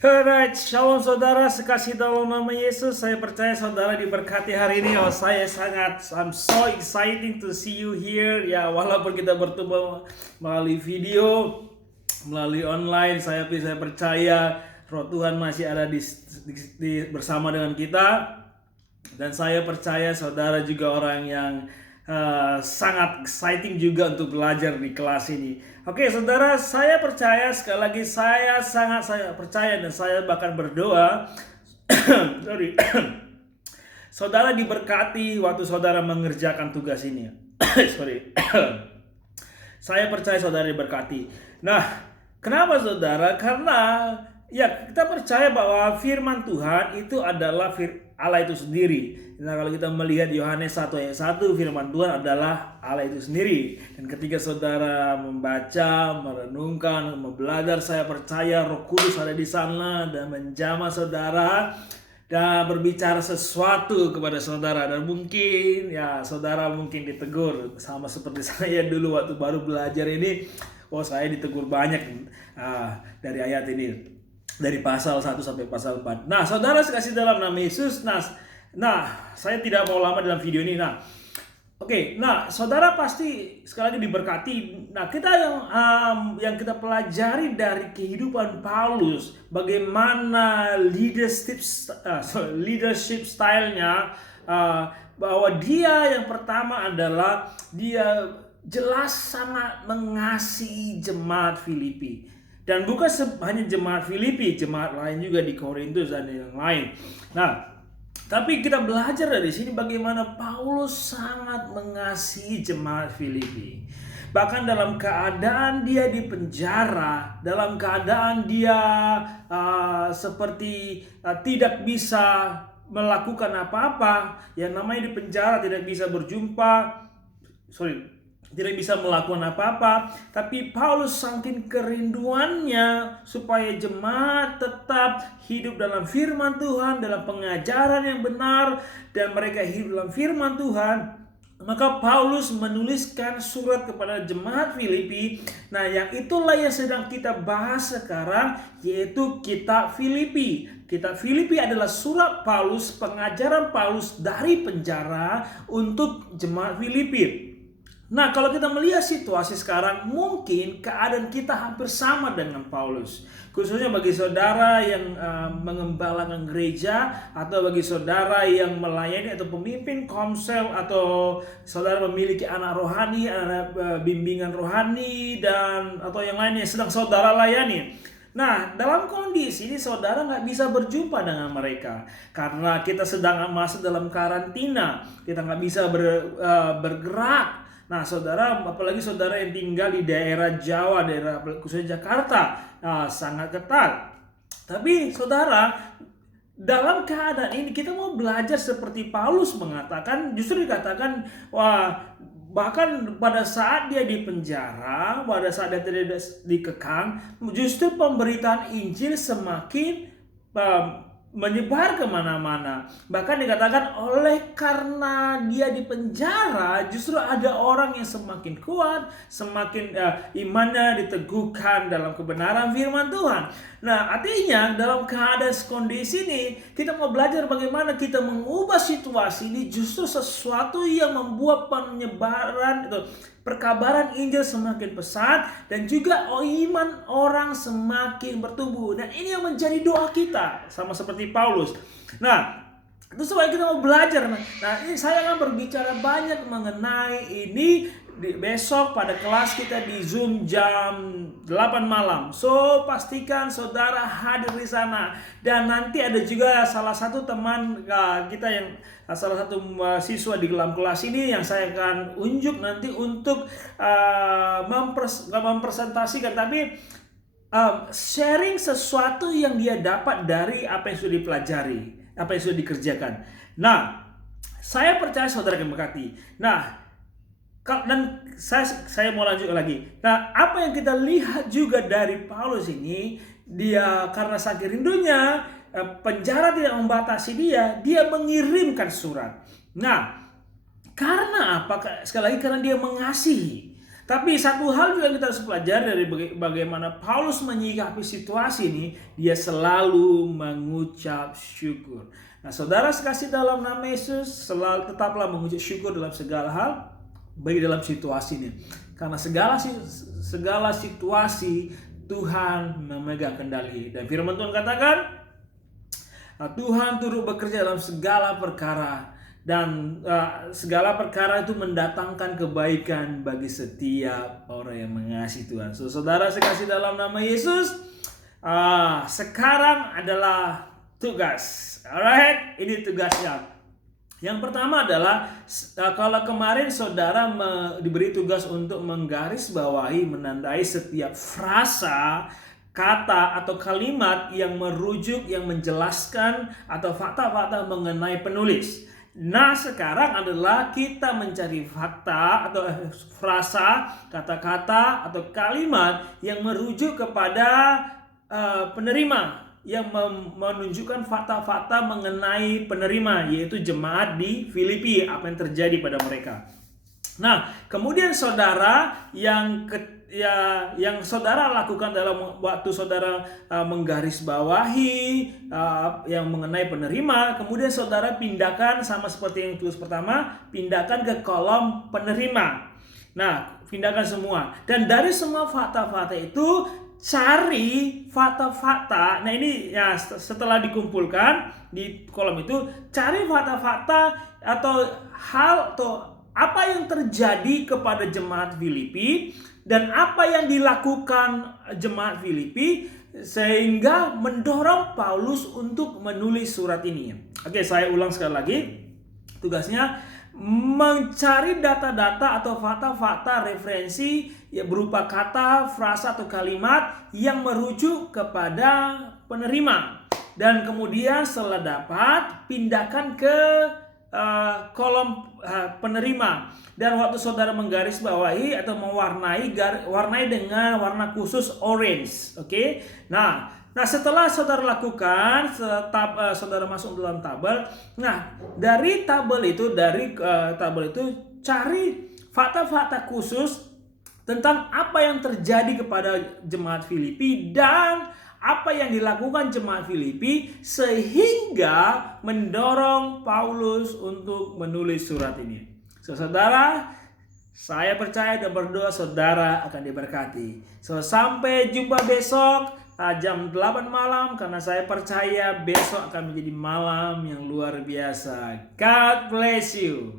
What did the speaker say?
Alright, shalom saudara, sekasih dalam nama Yesus. Saya percaya saudara diberkati hari ini. I'm so exciting to see you here. Ya, walaupun kita bertemu melalui video, melalui online, saya percaya Roh Tuhan masih ada bersama dengan kita. Dan saya percaya saudara juga orang yang sangat exciting juga untuk belajar di kelas ini. Oke, saudara, saya percaya sekali lagi, saya percaya dan saya bahkan berdoa sorry saudara diberkati waktu saudara mengerjakan tugas ini. Sorry. Saya percaya saudara diberkati. Nah, kenapa saudara? Karena ya kita percaya bahwa firman Tuhan itu adalah Allah itu sendiri. Nah, kalau kita melihat Yohanes 1 ayat 1, firman Tuhan adalah Allah itu sendiri. Dan ketika saudara membaca, merenungkan, belajar, saya percaya Roh Kudus ada di sana dan menjamah saudara dan berbicara sesuatu kepada saudara. Dan mungkin ya saudara mungkin ditegur sama seperti saya dulu waktu baru belajar ini. Oh, saya ditegur banyak dari ayat ini, dari pasal 1 sampai pasal 4. Nah, saudara sekasih dalam nama Yesus. Nah, saya tidak mau lama dalam video ini. Nah, saudara pasti sekali lagi diberkati. Nah, kita yang kita pelajari dari kehidupan Paulus, bagaimana leadership style-nya, bahwa dia yang pertama adalah dia jelas sangat mengasihi jemaat Filipi. Dan bukan hanya jemaat Filipi, jemaat lain juga di Korintus dan yang lain. Nah, tapi kita belajar dari sini bagaimana Paulus sangat mengasihi jemaat Filipi. Bahkan dalam keadaan dia di penjara, dalam keadaan dia tidak bisa melakukan apa-apa, yang namanya di penjara tidak bisa tidak bisa melakukan apa-apa, tapi Paulus saking kerinduannya supaya jemaat tetap hidup dalam firman Tuhan, dalam pengajaran yang benar, dan mereka hidup dalam firman Tuhan, maka Paulus menuliskan surat kepada jemaat Filipi. Nah, yang itulah yang sedang kita bahas sekarang, yaitu kitab Filipi. Kitab Filipi adalah surat Paulus, pengajaran Paulus dari penjara untuk jemaat Filipi. Nah, kalau kita melihat situasi sekarang, mungkin keadaan kita hampir sama dengan Paulus. Khususnya bagi saudara yang mengembalakan gereja, atau bagi saudara yang melayani atau pemimpin komsel, atau saudara memiliki anak rohani, anak bimbingan rohani, dan atau yang lainnya sedang saudara layani. Nah, dalam kondisi ini saudara nggak bisa berjumpa dengan mereka karena kita sedang masuk dalam karantina, kita nggak bisa bergerak. Nah, saudara, apalagi saudara yang tinggal di daerah Jawa, daerah khususnya Jakarta, sangat ketat. Tapi saudara, dalam keadaan ini kita mau belajar seperti Paulus mengatakan, justru dikatakan, bahkan pada saat dia di penjara, pada saat dia tidak dikekang, justru pemberitaan Injil semakin menyebar kemana-mana. Bahkan dikatakan oleh karena dia di penjara, justru ada orang yang semakin kuat, semakin imannya diteguhkan dalam kebenaran firman Tuhan. Nah, artinya dalam keadaan kondisi ini, kita mau belajar bagaimana kita mengubah situasi ini, justru sesuatu yang membuat penyebaran itu, perkabaran Injil semakin pesat, dan juga iman orang semakin bertumbuh. Dan ini yang menjadi doa kita, sama seperti Paulus. Nah, itu supaya kita mau belajar. Nah, ini saya akan berbicara banyak mengenai ini besok pada kelas kita di Zoom jam 8 malam. So, pastikan saudara hadir di sana. Dan nanti ada juga salah satu teman kita yang salah satu siswa di dalam kelas ini yang saya akan unjuk nanti untuk mempresentasikan, tapi sharing sesuatu yang dia dapat dari apa yang sudah dipelajari, apa yang sudah dikerjakan. Nah, saya percaya saudara akan berkati. Nah, dan saya mau lanjut lagi. Nah, apa yang kita lihat juga dari Paulus ini, dia karena saking rindunya, penjara tidak membatasi dia mengirimkan surat. Nah, karena apa? Sekali lagi karena dia mengasihi. Tapi satu hal juga kita harus pelajari dari bagaimana Paulus menyikapi situasi ini, dia selalu mengucap syukur. Nah, saudara sekasih dalam nama Yesus, tetaplah mengucap syukur dalam segala hal, baik dalam situasi ini. Karena segala situasi Tuhan memegang kendali. Dan firman Tuhan katakan, Tuhan turut bekerja dalam segala perkara. Dan segala perkara itu mendatangkan kebaikan bagi setiap orang yang mengasihi Tuhan. Saudara sekasih dalam nama Yesus, sekarang adalah tugas. Alright, ini tugasnya. Yang pertama adalah, kalau kemarin saudara diberi tugas untuk menggarisbawahi, menandai setiap frasa, kata atau kalimat yang merujuk, yang menjelaskan atau fakta-fakta mengenai penulis. Nah, sekarang adalah kita mencari fakta atau frasa, kata-kata atau kalimat yang merujuk kepada penerima, yang menunjukkan fakta-fakta mengenai penerima, yaitu jemaat di Filipi, apa yang terjadi pada mereka. Nah, kemudian saudara yang saudara lakukan dalam waktu saudara menggarisbawahi yang mengenai penerima, kemudian saudara pindahkan sama seperti yang tulis pertama, pindahkan ke kolom penerima. Nah, pindahkan semua. Dan dari semua fakta-fakta itu, cari fakta-fakta. Nah, ini ya, setelah dikumpulkan di kolom itu, cari fakta-fakta atau hal atau apa yang terjadi kepada jemaat Filipi dan apa yang dilakukan jemaat Filipi sehingga mendorong Paulus untuk menulis surat ini. Oke, saya ulang sekali lagi. Tugasnya mencari data-data atau fakta-fakta referensi yang berupa kata, frasa atau kalimat yang merujuk kepada penerima. Dan kemudian setelah dapat, pindahkan ke kolom penerima. Dan waktu saudara menggarisbawahi atau mewarnai, warnai dengan warna khusus orange. Oke. Nah, setelah saudara lakukan, saudara masuk dalam tabel. Nah, dari tabel itu, cari fakta-fakta khusus tentang apa yang terjadi kepada jemaat Filipi dan apa yang dilakukan jemaat Filipi sehingga mendorong Paulus untuk menulis surat ini. Saudara, saya percaya dan berdoa saudara akan diberkati. Sampai jumpa besok jam 8 malam, karena saya percaya besok akan menjadi malam yang luar biasa. God bless you.